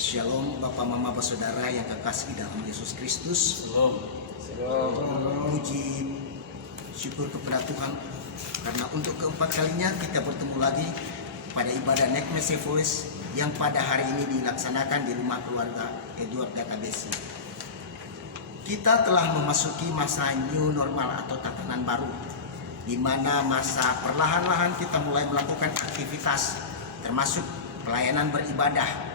Shalom Bapak Mama Saudara yang kekasih dalam Yesus Kristus. Shalom. Puji syukur kepada Tuhan karena untuk keempat kalinya kita bertemu lagi pada ibadah Next Message Voice yang pada hari ini dilaksanakan di rumah keluarga Edward Dakabesi. Kita telah memasuki masa new normal atau tatanan baru, di mana masa perlahan-lahan kita mulai melakukan aktivitas termasuk pelayanan beribadah.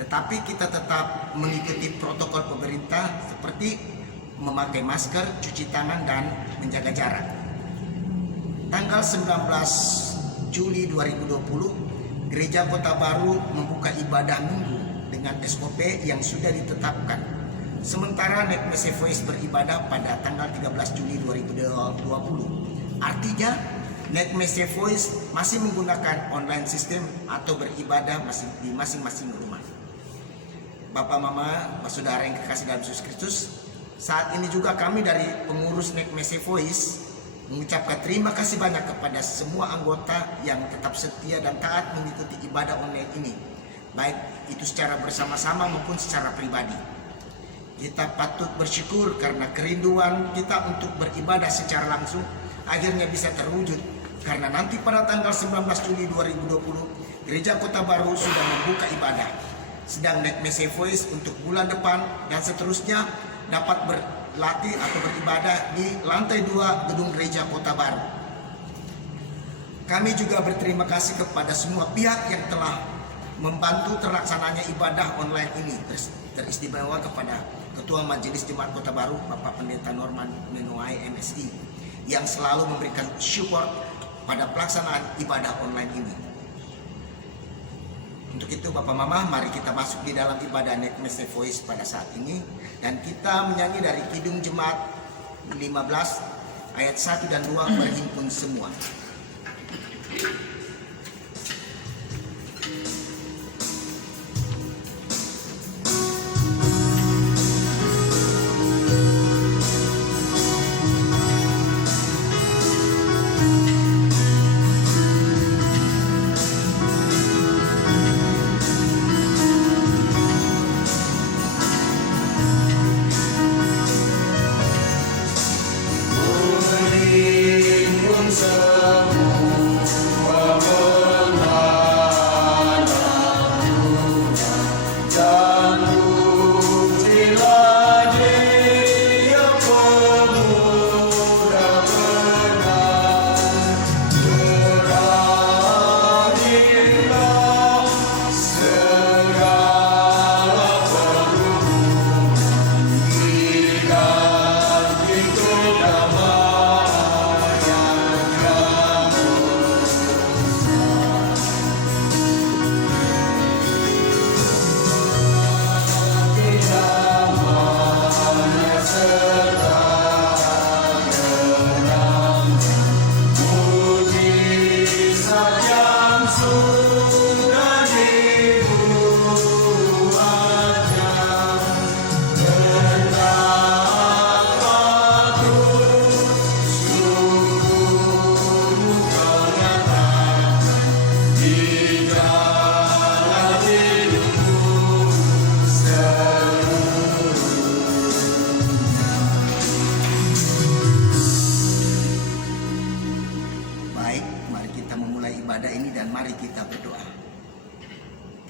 Tetapi kita tetap mengikuti protokol pemerintah seperti memakai masker, cuci tangan, dan menjaga jarak. Tanggal 19 Juli 2020, Gereja Kota Baru membuka ibadah minggu dengan SOP yang sudah ditetapkan. Sementara Next Message Voice beribadah pada tanggal 13 Juli 2020. Artinya, Next Message Voice masih menggunakan online system atau beribadah di masing-masing rumah. Bapak Mama, Saudara yang kekasih dalam Yesus Kristus, saat ini juga kami dari pengurus Next Message Voice mengucapkan terima kasih banyak kepada semua anggota yang tetap setia dan taat mengikuti ibadah online ini, baik itu secara bersama-sama maupun secara pribadi. Kita patut bersyukur karena kerinduan kita untuk beribadah secara langsung akhirnya bisa terwujud, karena nanti pada tanggal 19 Juli 2020 Gereja Kota Baru sudah membuka ibadah. Sedang Next Message Voice untuk bulan depan dan seterusnya dapat berlatih atau beribadah di lantai 2 gedung Gereja Kota Baru. Kami juga berterima kasih kepada semua pihak yang telah membantu terlaksananya ibadah online ini, teristimewa kepada Ketua Majelis Jemaat Kota Baru Bapak Pendeta Norman Menoai MSI yang selalu memberikan support pada pelaksanaan ibadah online ini. Untuk itu Bapak Mama, mari kita masuk di dalam ibadah Next Message Voice pada saat ini, dan kita menyanyi dari Kidung Jemaat 15 ayat 1 dan 2, berhimpun semua.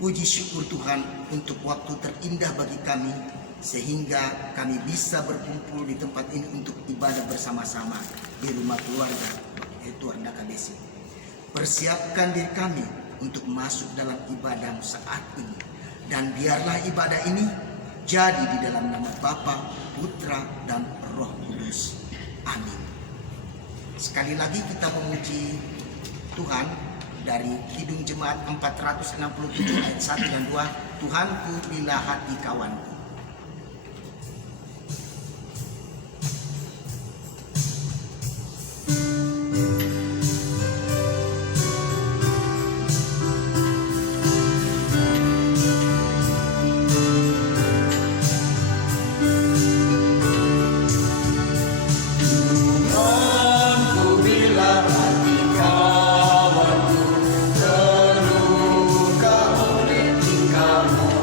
Puji syukur Tuhan untuk waktu terindah bagi kami, sehingga kami bisa berkumpul di tempat ini untuk ibadah bersama-sama di rumah keluarga Edward Dakabesi. Persiapkan diri kami untuk masuk dalam ibadah saat ini, dan biarlah ibadah ini jadi di dalam nama Bapa, Putra, dan Roh Kudus. Amin. Sekali lagi kita memuji Tuhan dari Kidung Jemaat 467 ayat 1 dan 2, Tuhanku bila hati kawanku. Terluka oleh tingkahmu.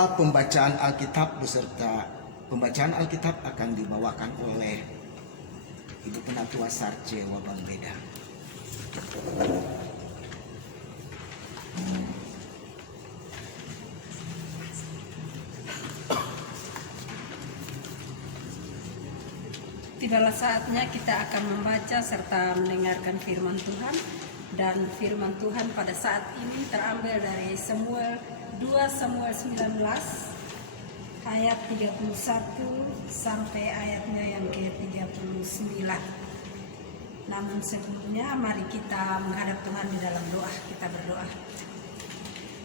Doa pembacaan Alkitab beserta pembacaan Alkitab akan dibawakan oleh Ibu Penatua Sarce Wabambeda. Tibalah saatnya kita akan membaca serta mendengarkan firman Tuhan. Dan firman Tuhan pada saat ini terambil dari 2 Samuel 19 ayat 31 sampai ayatnya yang ke-39. Namun sebelumnya mari kita menghadap Tuhan di dalam doa. Kita berdoa.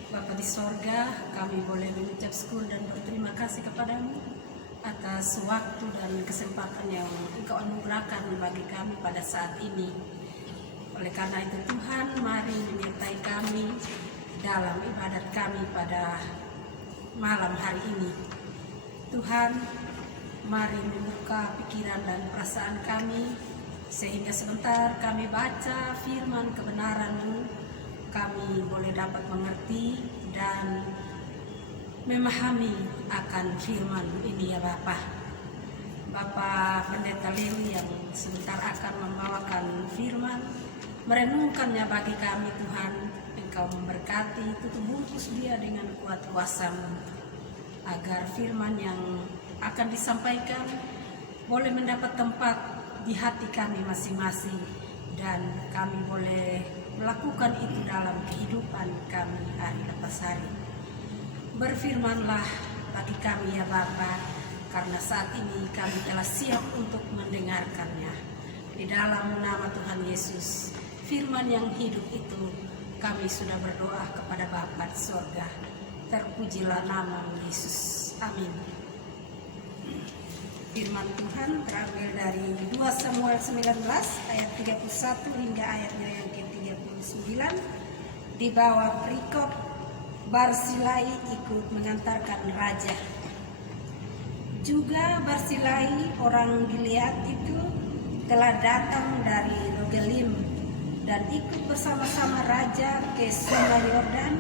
Bapa di sorga, kami boleh mengucap syukur dan berterima kasih kepadamu atas waktu dan kesempatan yang Engkau anugerahkan bagi kami pada saat ini. Oleh karena itu Tuhan, mari menyertai kami dalam ibadat kami pada malam hari ini. Tuhan, mari membuka pikiran dan perasaan kami, sehingga sebentar kami baca firman kebenaran-Mu, kami boleh dapat mengerti dan memahami akan firman ini ya Bapak. Bapak Pendeta Lewi yang sebentar akan membawakan firman, merenungkannya bagi kami Tuhan. Engkau memberkati, tutup bungkus dia dengan kuat kuasa-Mu, agar firman yang akan disampaikan boleh mendapat tempat di hati kami masing-masing, dan kami boleh melakukan itu dalam kehidupan kami hari lepas hari. Berfirmanlah bagi kami ya Bapa, karena saat ini kami telah siap untuk mendengarkannya. Di dalam nama Tuhan Yesus, firman yang hidup itu, kami sudah berdoa kepada Bapa di sorga. Terpujilah nama Yesus. Amin. Firman Tuhan terambil dari 2 Samuel 19 ayat 31 hingga ayatnya yang ke-39. Di bawah perikop Barsilai ikut mengantarkan raja. Juga Barsilai orang Gilead itu telah datang dari Rogelim dan ikut bersama-sama raja ke Sungai Yordan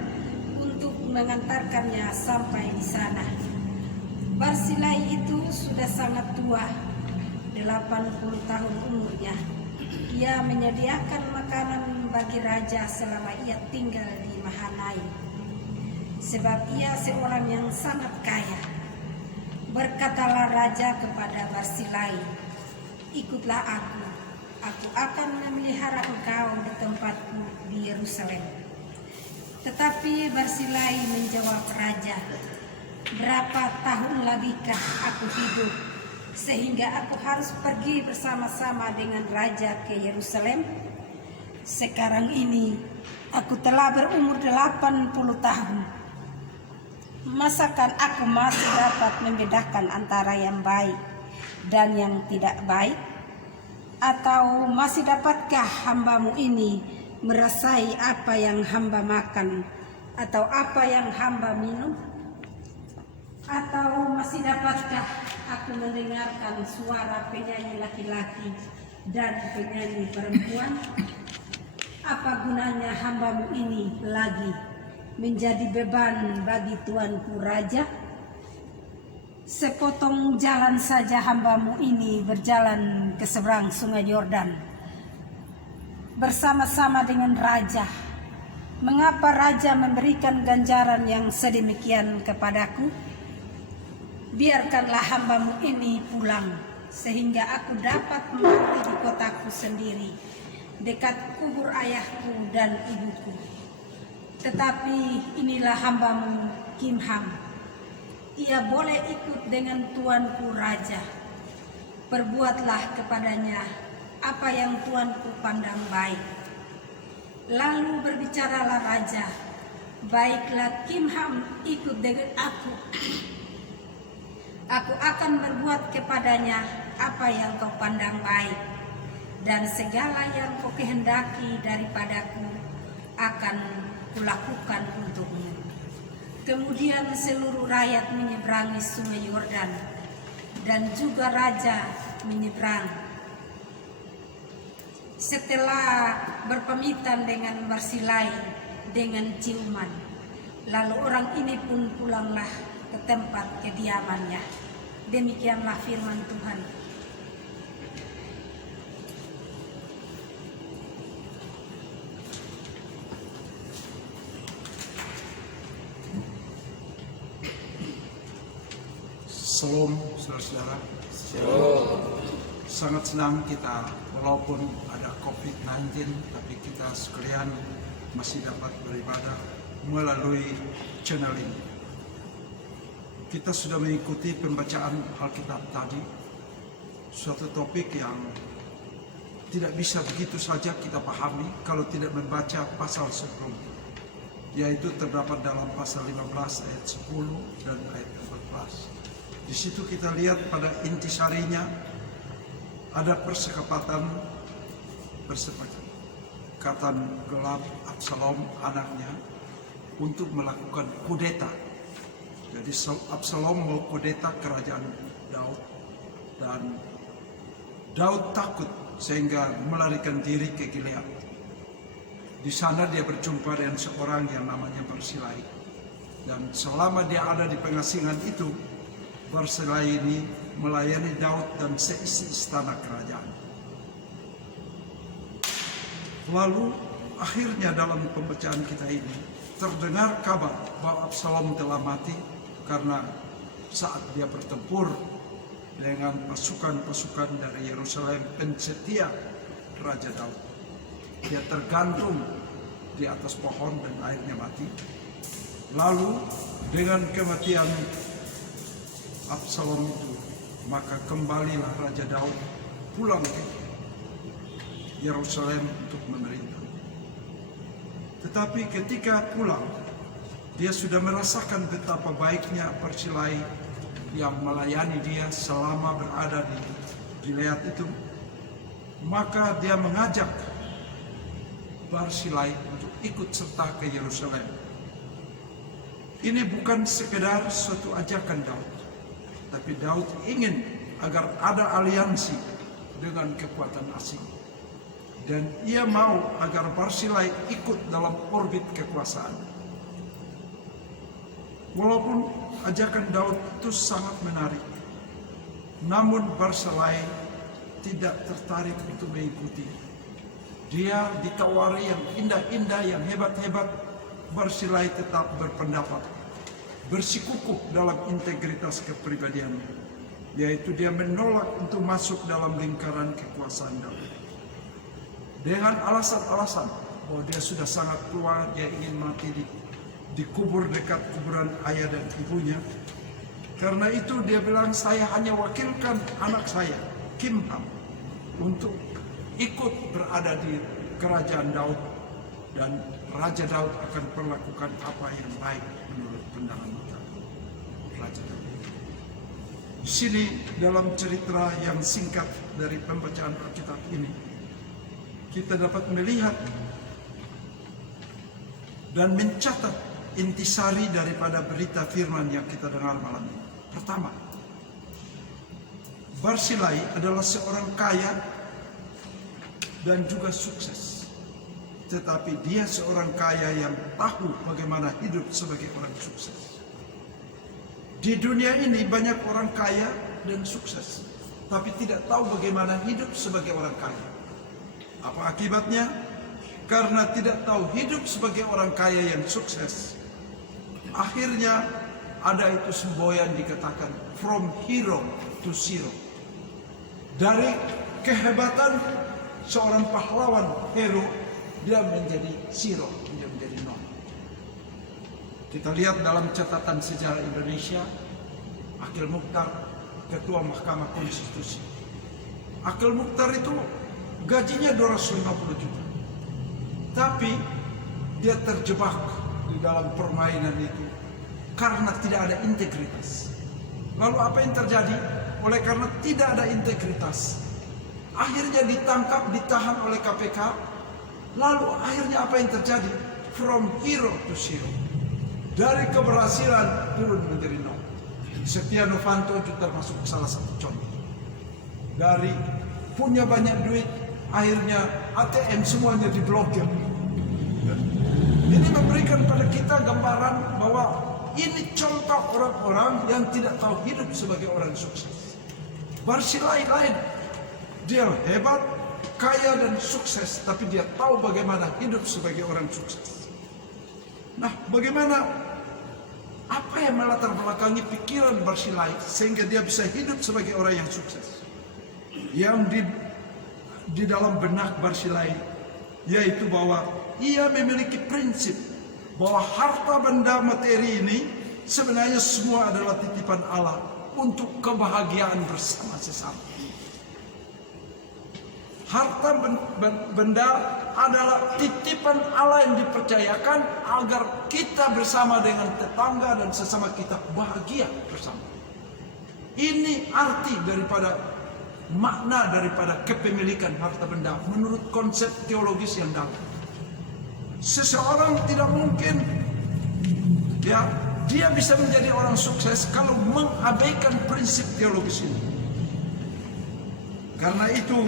untuk mengantarkannya sampai di sana. Barsilai itu sudah sangat tua, 80 tahun umurnya. Ia menyediakan makanan bagi raja selama ia tinggal di Mahanaim, sebab ia seorang yang sangat kaya. Berkatalah raja kepada Barsilai, ikutlah aku akan memelihara engkau di tempatku di Yerusalem. Tetapi Barsilai menjawab raja, berapa tahun lagikah aku hidup, sehingga aku harus pergi bersama-sama dengan raja ke Yerusalem? Sekarang ini aku telah berumur 80 tahun. Masakan aku masih dapat membedakan antara yang baik dan yang tidak baik? Atau masih dapatkah hamba-Mu ini merasai apa yang hamba makan atau apa yang hamba minum? Atau masih dapatkah aku mendengarkan suara penyanyi laki-laki dan penyanyi perempuan? Apa gunanya hamba-Mu ini lagi menjadi beban bagi tuanku raja? Sepotong jalan saja hamba-Mu ini berjalan ke seberang Sungai Yordan bersama-sama dengan raja. Mengapa raja memberikan ganjaran yang sedemikian kepadaku? Biarkanlah hamba-Mu ini pulang, sehingga aku dapat mati di kotaku sendiri, dekat kubur ayahku dan ibuku. Tetapi inilah hamba-Mu Kimham. Ia boleh ikut dengan tuanku raja. Perbuatlah kepadanya apa yang tuanku pandang baik. Lalu berbicaralah raja, baiklah Kimham ikut dengan aku. Aku akan berbuat kepadanya apa yang kau pandang baik, dan segala yang kau kehendaki daripadaku akan kulakukan untukmu. Kemudian seluruh rakyat menyeberangi Sungai Yordan, dan juga raja menyeberang. Setelah berpamitan dengan Barsilai dengan ciuman, lalu orang ini pun pulanglah ke tempat kediamannya. Demikianlah firman Tuhan. Shalom, saudara-saudara. Sangat senang kita, walaupun ada COVID-19, tapi kita sekalian masih dapat beribadah melalui channel ini. Kita sudah mengikuti pembacaan Alkitab tadi, suatu topik yang tidak bisa begitu saja kita pahami kalau tidak membaca pasal sebelumnya, yaitu terdapat dalam pasal 15 ayat 10 dan ayat 14. Di situ kita lihat pada intisarinya ada persekapatan gelap Absalom anaknya untuk melakukan kudeta. Jadi Absalom mau kudeta kerajaan Daud, dan Daud takut sehingga melarikan diri ke Gilead. Di sana dia berjumpa dengan seorang yang namanya Barzilai, dan selama dia ada di pengasingan itu, Barzilai ini melayani Daud dan seisi istana kerajaan. Lalu akhirnya dalam pembacaan kita ini terdengar kabar bahwa Absalom telah mati karena saat dia bertempur dengan pasukan-pasukan dari Yerusalem pensetia Raja Daud. Dia tergantung di atas pohon dan akhirnya mati. Lalu dengan kematian Absalom itu, maka kembalilah Raja Daud pulang ke Yerusalem untuk memerintah. Tetapi ketika pulang, dia sudah merasakan betapa baiknya Barzilai yang melayani dia selama berada di Gilead itu. Maka dia mengajak Barzilai untuk ikut serta ke Yerusalem. Ini bukan sekedar suatu ajakan Daud, tapi Daud ingin agar ada aliansi dengan kekuatan asing. Dan ia mau agar Barzilai ikut dalam orbit kekuasaan. Walaupun ajakan Daud itu sangat menarik, namun Barzilai tidak tertarik untuk mengikuti. Dia ditawari yang indah-indah, yang hebat-hebat. Barzilai tetap berpendapat, bersikukuh dalam integritas kepribadiannya, yaitu dia menolak untuk masuk dalam lingkaran kekuasaan Daud. Dengan alasan-alasan bahwa dia sudah sangat tua, dia ingin mati dikubur dekat kuburan ayah dan ibunya. Karena itu dia bilang, saya hanya wakilkan anak saya, Kimham, untuk ikut berada di kerajaan Daud, dan Raja Daud akan perlakukan apa yang baik menurut pandangan Raja Daud. Di sini dalam cerita yang singkat dari pembacaan Alkitab ini, kita dapat melihat dan mencatat intisari daripada berita firman yang kita dengar malam ini. Pertama, Barzilai adalah seorang kaya dan juga sukses. Tetapi dia seorang kaya yang tahu bagaimana hidup sebagai orang sukses. Di dunia ini banyak orang kaya dan sukses, tapi tidak tahu bagaimana hidup sebagai orang kaya. Apa akibatnya? Karena tidak tahu hidup sebagai orang kaya yang sukses, akhirnya ada itu semboyan dikatakan from hero to zero. Dari kehebatan seorang pahlawan hero, dia menjadi zero, dia menjadi nol. Kita lihat dalam catatan sejarah Indonesia, Akil Mukhtar, Ketua Mahkamah Konstitusi. Akil Mukhtar itu gajinya 250 juta. Tapi dia terjebak di dalam permainan itu karena tidak ada integritas. Lalu apa yang terjadi? Oleh karena tidak ada integritas, akhirnya ditangkap, ditahan oleh KPK. Lalu akhirnya apa yang terjadi? From hero to zero. Dari keberhasilan turun menjadi nol. Setia Novanto itu termasuk salah satu contoh. Dari punya banyak duit, akhirnya ATM semuanya diblokir. Ini memberikan pada kita gambaran bahwa ini contoh orang-orang yang tidak tahu hidup sebagai orang sukses. Barzilai lain, dia hebat, kaya dan sukses, tapi dia tahu bagaimana hidup sebagai orang sukses. Nah, bagaimana, apa yang melatar belakangi pikiran Barzilai sehingga dia bisa hidup sebagai orang yang sukses? Yang di dalam benak Barzilai, yaitu bahwa ia memiliki prinsip bahwa harta benda materi ini sebenarnya semua adalah titipan Allah untuk kebahagiaan bersama sesama. Harta benda adalah titipan Allah yang dipercayakan agar kita bersama dengan tetangga dan sesama kita bahagia bersama. Ini arti daripada makna daripada kepemilikan harta benda menurut konsep teologis yang dalam. Seseorang tidak mungkin dia bisa menjadi orang sukses kalau mengabaikan prinsip teologis ini. Karena itu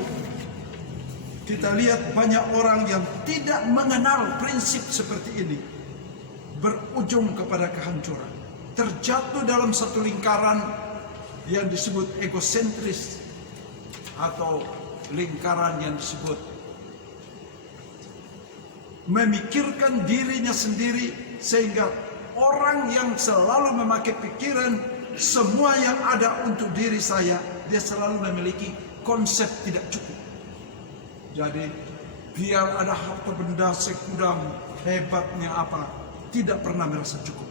kita lihat banyak orang yang tidak mengenal prinsip seperti ini berujung kepada kehancuran, terjatuh dalam satu lingkaran yang disebut egosentris atau lingkaran yang disebut memikirkan dirinya sendiri, sehingga orang yang selalu memakai pikiran semua yang ada untuk diri saya, dia selalu memiliki konsep tidak cukup. Jadi biar ada harta benda sekudang hebatnya apa, tidak pernah merasa cukup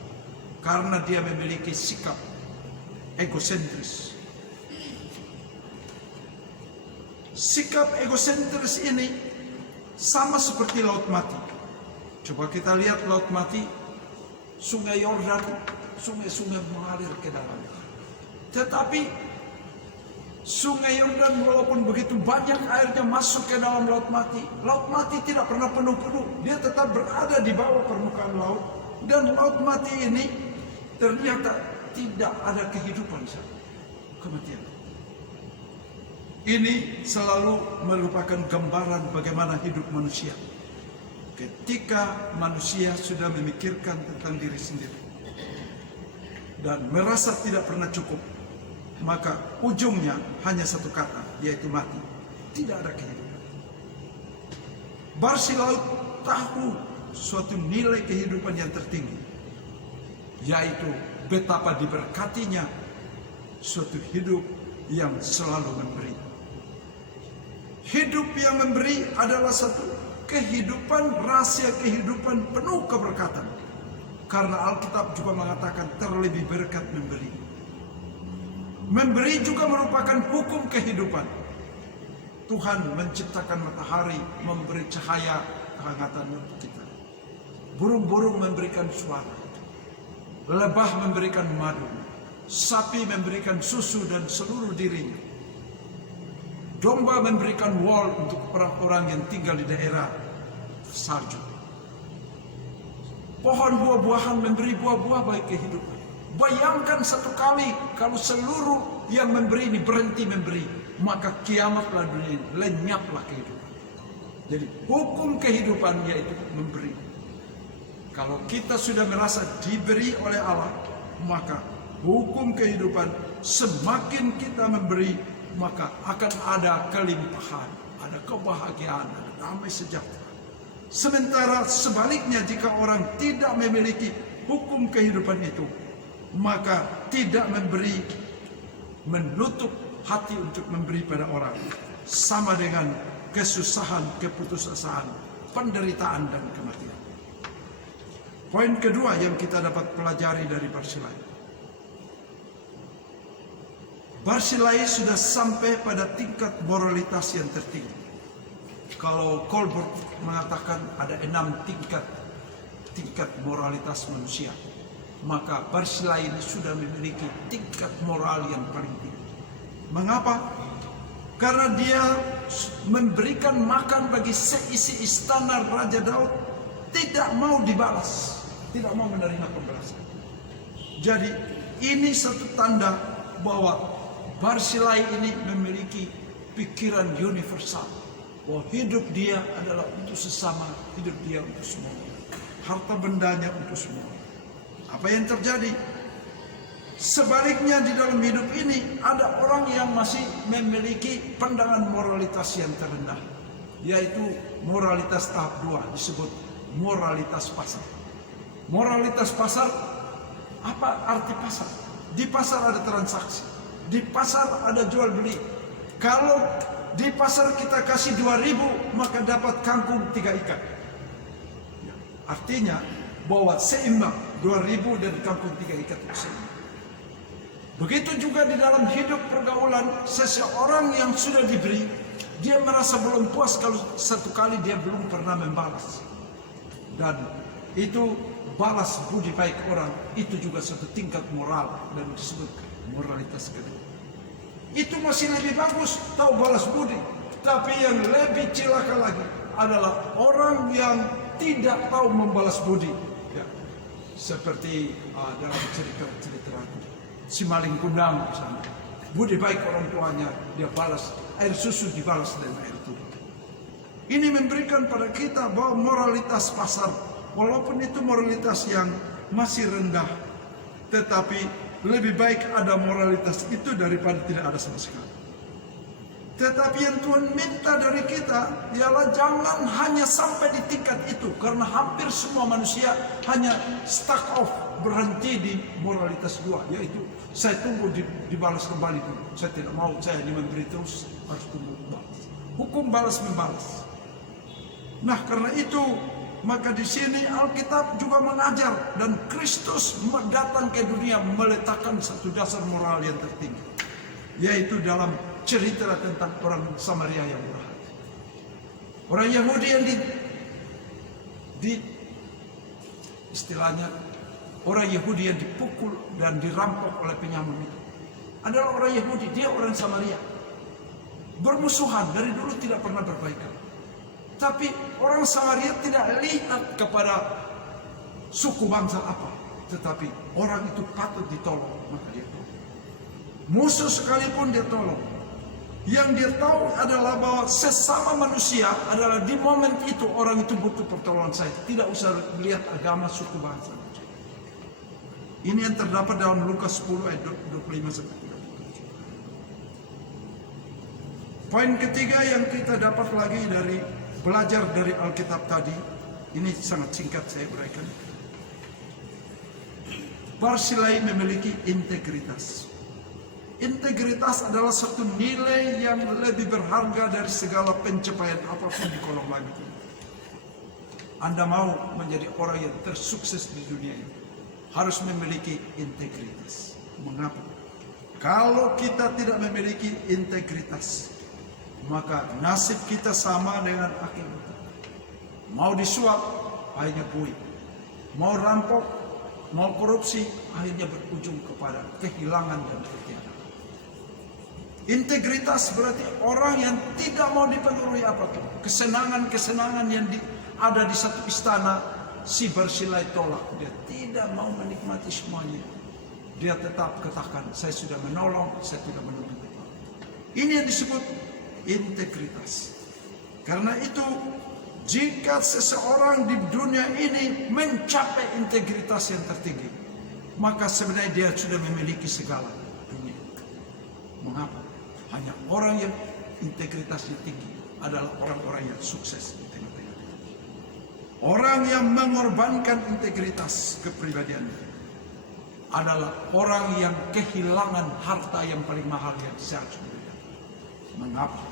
karena dia memiliki sikap egosentris. Sikap egosentris ini sama seperti laut mati. Coba kita lihat laut mati, sungai Yordan, sungai-sungai mengalir ke dalam. Tetapi sungai Yordan walaupun begitu banyak airnya masuk ke dalam laut mati tidak pernah penuh-penuh. Dia tetap berada di bawah permukaan laut. Dan laut mati ini ternyata tidak ada kehidupan di sana. Kematian. Ini selalu merupakan gambaran bagaimana hidup manusia. Ketika manusia sudah memikirkan tentang diri sendiri dan merasa tidak pernah cukup, maka ujungnya hanya satu kata, yaitu mati. Tidak ada kehidupan. Barzilai tahu suatu nilai kehidupan yang tertinggi, yaitu betapa diberkatinya suatu hidup yang selalu memberi. Hidup yang memberi adalah satu kehidupan, rahasia kehidupan penuh keberkatan. Karena Alkitab juga mengatakan terlebih berkat memberi. Memberi juga merupakan hukum kehidupan. Tuhan menciptakan matahari, memberi cahaya kehangatan untuk kita. Burung-burung memberikan suara. Lebah memberikan madu. Sapi memberikan susu dan seluruh dirinya. Domba memberikan wol untuk orang-orang yang tinggal di daerah salju. Pohon buah-buahan memberi buah-buah bagi kehidupan. Bayangkan satu kali kalau seluruh yang memberi ini berhenti memberi, maka kiamatlah dunia ini, lenyaplah kehidupan. Jadi hukum kehidupan yaitu memberi. Kalau kita sudah merasa diberi oleh Allah, maka hukum kehidupan semakin kita memberi, maka akan ada kelimpahan, ada kebahagiaan, ada damai sejahtera. Sementara sebaliknya jika orang tidak memiliki hukum kehidupan itu, maka tidak memberi, menutup hati untuk memberi pada orang, sama dengan kesusahan, keputusasaan, penderitaan dan kematian. Poin kedua yang kita dapat pelajari dari Barzilai. Barzilai sudah sampai pada tingkat moralitas yang tertinggi. Kalau Kolberg mengatakan ada 6 tingkat moralitas manusia, maka Barzilai ini sudah memiliki tingkat moral yang paling tinggi. Mengapa? Karena dia memberikan makan bagi seisi istana Raja Daud, tidak mau dibalas, tidak mau menerima pembalasan. Jadi ini satu tanda bahwa Barzilai ini memiliki pikiran universal, bahwa hidup dia adalah untuk sesama, hidup dia untuk semua, harta bendanya untuk semua. Apa yang terjadi? Sebaliknya di dalam hidup ini ada orang yang masih memiliki pandangan moralitas yang terendah, yaitu moralitas tahap 2, disebut moralitas pasar. Moralitas pasar, apa arti pasar? Di pasar ada transaksi, di pasar ada jual beli. Kalau di pasar kita kasih 2.000 maka dapat kangkung 3 ikat. Artinya bahwa seimbang, 2.000 dan kangkung 3 ikat itu seimbang. Begitu juga di dalam hidup pergaulan, seseorang yang sudah diberi, dia merasa belum puas kalau satu kali dia belum pernah membalas. Dan itu balas budi baik orang, itu juga satu tingkat moral dan disebut moralitas kedua. Itu masih lebih bagus, tahu balas budi. Tapi yang lebih celaka lagi adalah orang yang tidak tahu membalas budi. Ya. Seperti dalam cerita aku, si maling kundang misalnya. Budi baik orang tuanya, dia balas air susu, dibalas dengan air tuba. Ini memberikan pada kita bahwa moralitas pasar, walaupun itu moralitas yang masih rendah, tetapi lebih baik ada moralitas itu daripada tidak ada sama sekali. Tetapi yang Tuhan minta dari kita ialah jangan hanya sampai di tingkat itu, karena hampir semua manusia hanya stuck off, berhenti di moralitas 2, yaitu saya tunggu dibalas kembali dulu. Saya tidak mau, saya ini memberi terus, harus tunggu balas. Hukum balas membalas. Nah, karena itu maka di sini Alkitab juga mengajar, dan Kristus datang ke dunia meletakkan satu dasar moral yang tertinggi, yaitu dalam cerita tentang orang Samaria yang murah hati. Orang Yahudi yang istilahnya orang Yahudi yang dipukul dan dirampok oleh penyamun itu adalah orang Yahudi, dia orang Samaria. Bermusuhan, dari dulu tidak pernah berbaikan. Tapi orang Samaria tidak lihat kepada suku bangsa apa, tetapi orang itu patut ditolong, maka dia tolong. Musuh sekalipun dia tolong. Yang dia tahu adalah bahwa sesama manusia adalah di momen itu orang itu butuh pertolongan saya. Tidak usah lihat agama, suku, bangsa. Ini yang terdapat dalam Lukas 10 ayat 25 sampai 37. Poin ketiga yang kita dapat lagi dari belajar dari Alkitab tadi, ini sangat singkat saya uraikan. Barsilai memiliki integritas. Integritas adalah satu nilai yang lebih berharga dari segala pencapaian apapun di kolong langit ini. Anda mau menjadi orang yang tersukses di dunia ini, harus memiliki integritas. Mengapa? Kalau kita tidak memiliki integritas, maka nasib kita sama dengan akil. Mau disuap, akhirnya bui. Mau rampok, mau korupsi, akhirnya berujung kepada kehilangan dan ketiadaan. Integritas berarti orang yang tidak mau dipengaruhi apapun. Kesenangan-kesenangan yang ada di satu istana, si Barsilai tolak. Dia tidak mau menikmati semuanya. Dia tetap katakan, saya sudah menolong, saya tidak menolong. Ini yang disebut integritas. Karena itu, jika seseorang di dunia ini mencapai integritas yang tertinggi, maka sebenarnya dia sudah memiliki segala dunia. Mengapa? Hanya orang yang integritasnya tinggi adalah orang-orang yang sukses di tengah-tengah. Orang yang mengorbankan integritas kepribadiannya adalah orang yang kehilangan harta yang paling mahal yang seharusnya diberikan. Mengapa?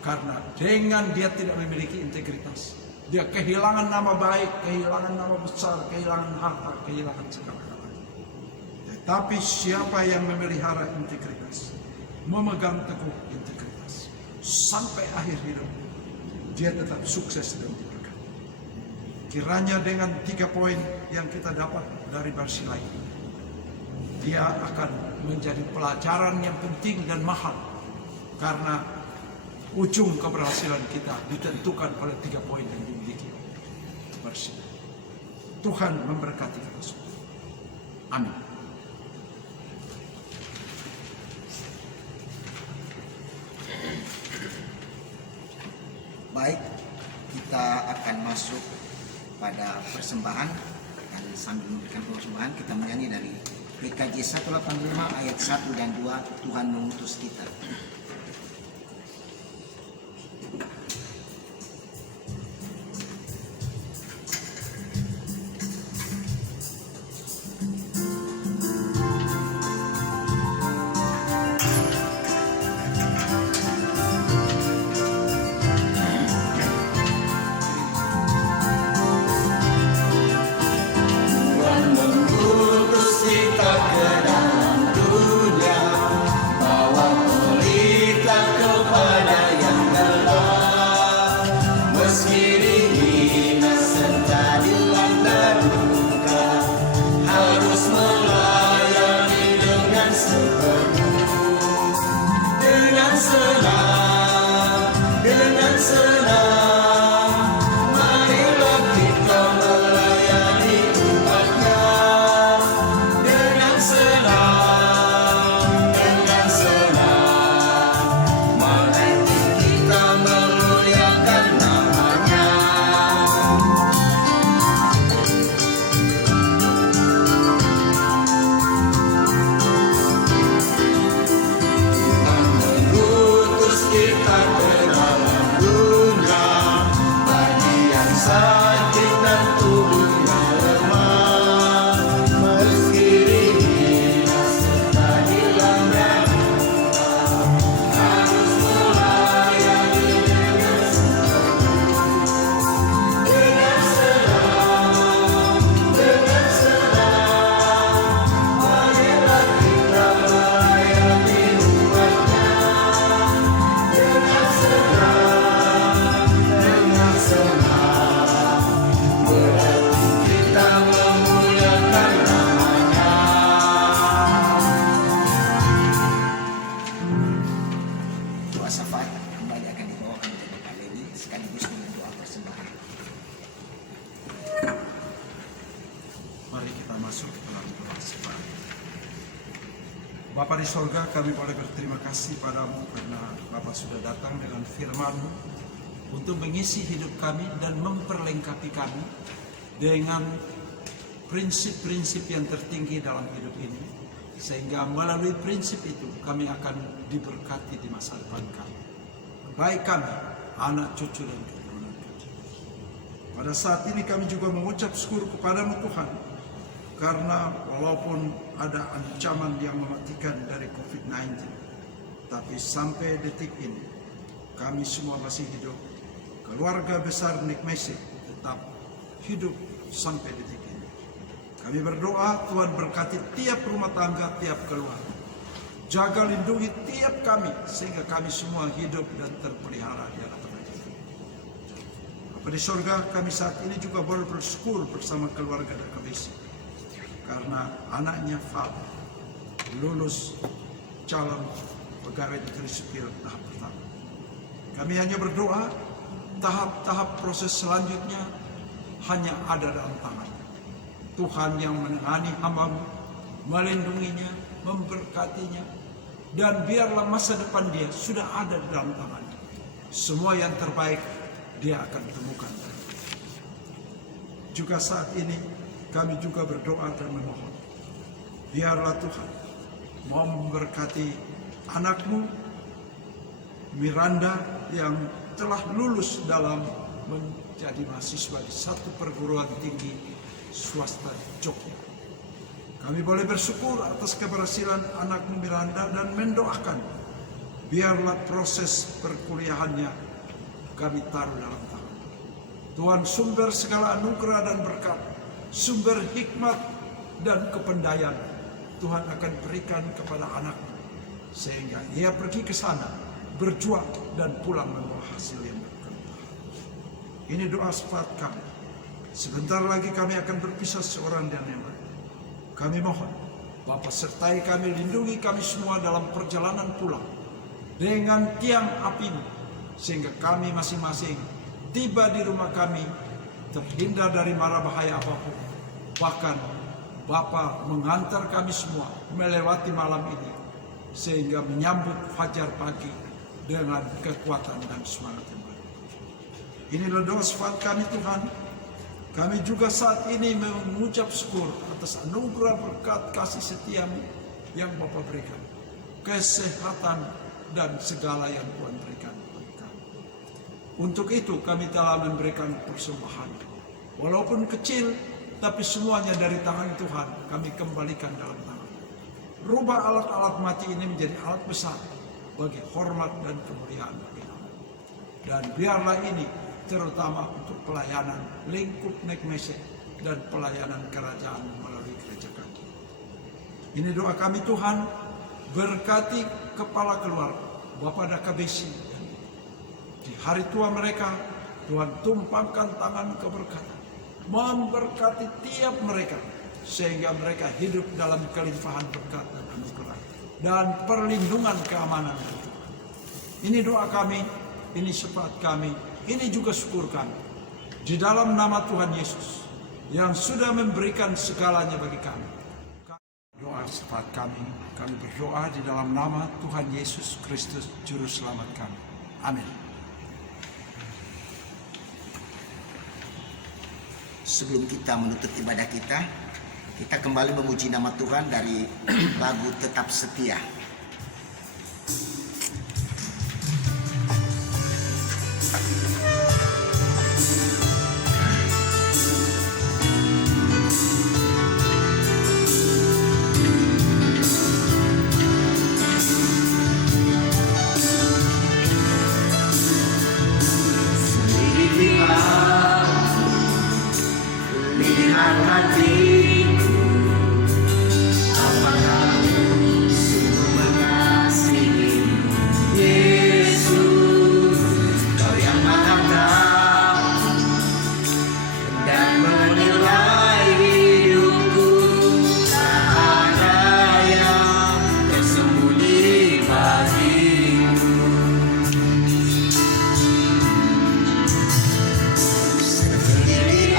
Karena dengan dia tidak memiliki integritas, dia kehilangan nama baik, kehilangan nama besar, kehilangan harta, kehilangan segala-galanya. Tetapi siapa yang memelihara integritas, memegang teguh integritas sampai akhir hidup, dia tetap sukses dan diberkati. Kiranya dengan 3 poin yang kita dapat dari Barsilai, dia akan menjadi pelajaran yang penting dan mahal, karena ujung keberhasilan kita ditentukan oleh 3 poin yang dimiliki Barsilai. Tuhan memberkati kita semua. Amin. Baik, kita akan masuk pada persembahan dan sambil memberikan persembahan kita menyanyi dari PKJ 185 ayat 1 dan 2, Tuhan mengutus kita. Bapa di sorga, kami boleh berterima kasih padamu karena Bapa sudah datang dengan firman-Mu untuk mengisi hidup kami dan memperlengkapi kami dengan prinsip-prinsip yang tertinggi dalam hidup ini. Sehingga melalui prinsip itu kami akan diberkati di masa depan kami. Baik kami, anak cucu dan keturunan kami. Pada saat ini kami juga mengucap syukur kepadamu Tuhan, karena walaupun ada ancaman yang mematikan dari COVID-19, tapi sampai detik ini kami semua masih hidup. Keluarga besar Nekmese tetap hidup sampai detik ini. Kami berdoa Tuhan berkati tiap rumah tangga, tiap keluarga. Jaga lindungi tiap kami sehingga kami semua hidup dan terpelihara di hadapan Tuhan. Bapa di surga, kami saat ini juga boleh bersyukur bersama keluarga Nekmese karena anaknya Fab lulus calon pegawai negeri sipil tahap pertama. Kami hanya berdoa tahap-tahap proses selanjutnya hanya ada dalam tangan Tuhan yang menangani hamba-Mu, melindunginya, memberkatinya, dan biarlah masa depan dia sudah ada di dalam tangannya. Semua yang terbaik dia akan temukan. Juga saat ini kami juga berdoa dan memohon, biarlah Tuhan mau memberkati anakmu Miranda yang telah lulus dalam menjadi mahasiswa di satu perguruan tinggi swasta di Jogja. Kami boleh bersyukur atas keberhasilan anakmu Miranda dan mendoakan biarlah proses perkuliahannya kami taruh dalam tangan Tuhan. Sumber segala anugerah dan berkat, sumber hikmat dan kepandaian Tuhan akan berikan kepada anakmu sehingga ia pergi ke sana berjuang dan pulang membawa hasil yang berlimpah. Ini doa syafaat kami. Sebentar lagi kami akan berpisah seorang dan yang lain. Kami mohon Bapa sertai kami, lindungi kami semua dalam perjalanan pulang dengan tiang api-Mu sehingga kami masing-masing tiba di rumah kami terhindar dari mara bahaya apapun. Bahkan Bapa mengantar kami semua melewati malam ini sehingga menyambut fajar pagi dengan kekuatan dan semangat yang baru. Inilah doa syafaat kami Tuhan. Kami juga saat ini mengucap syukur atas anugerah berkat kasih setiamu yang Bapa berikan, kesehatan dan segala yang Tuhan berikan bagi kami. Untuk itu kami telah memberikan persembahan, walaupun kecil, tapi semuanya dari tangan Tuhan kami kembalikan dalam tangan. Rubah alat-alat mati ini menjadi alat besar bagi hormat dan kemuliaan bagi nama. Dan biarlah ini terutama untuk pelayanan lingkup Nekmese dan pelayanan kerajaan melalui gereja kami. Ini doa kami Tuhan, berkati kepala keluarga Bapak Dakabesi. Di hari tua mereka, Tuhan tumpangkan tangan keberkatan, memberkati tiap mereka, sehingga mereka hidup dalam kelimpahan berkat dan anugerah dan perlindungan keamanan dari Tuhan. Ini doa kami, ini syafaat kami, ini juga syukur kami di dalam nama Tuhan Yesus yang sudah memberikan segalanya bagi kami. Doa syafaat kami berdoa di dalam nama Tuhan Yesus Kristus Juru Selamat kami. Amin. Sebelum kita menutup ibadah kita kembali memuji nama Tuhan dari lagu Tetap Setia. Lihat hatiku, apakah sungguh mengasihi Yesus, Kau yang Maha Tahu dan menilai hidupku, tak ada yang tersembunyi bagimu. Sendiri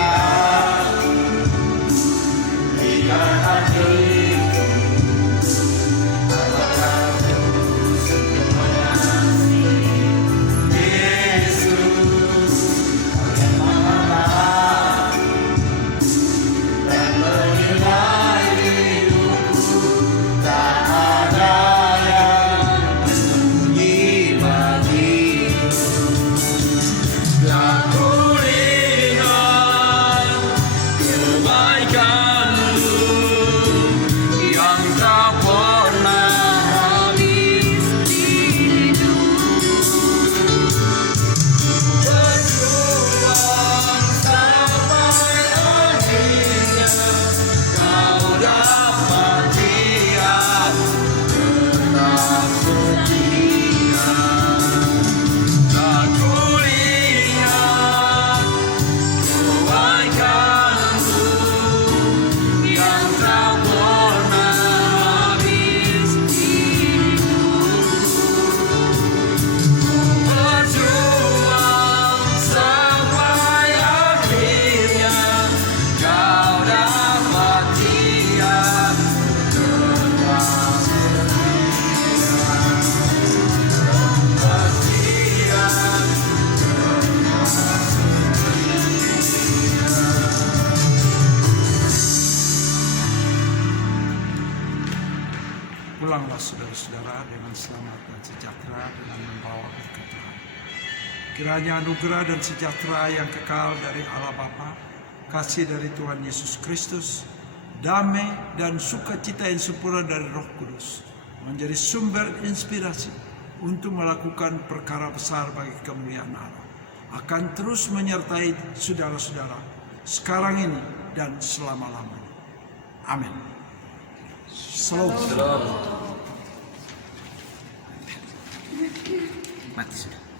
Pulanglah saudara-saudara dengan selamat dan sejahtera dengan membawa berkat Tuhan. Kiranya anugerah dan sejahtera yang kekal dari Allah Bapa, kasih dari Tuhan Yesus Kristus, damai dan sukacita yang sempurna dari Roh Kudus menjadi sumber inspirasi untuk melakukan perkara besar bagi kemuliaan Allah, akan terus menyertai saudara-saudara sekarang ini dan selama-lamanya. Amin. Shalom. Mati sudah.